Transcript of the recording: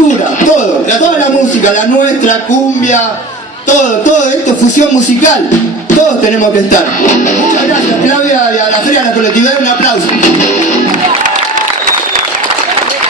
cultura, todo, toda la música, la nuestra, cumbia, todo esto, fusión musical, todos tenemos que estar. Muchas gracias, Claudia, y a la Feria de la Colectividad un aplauso.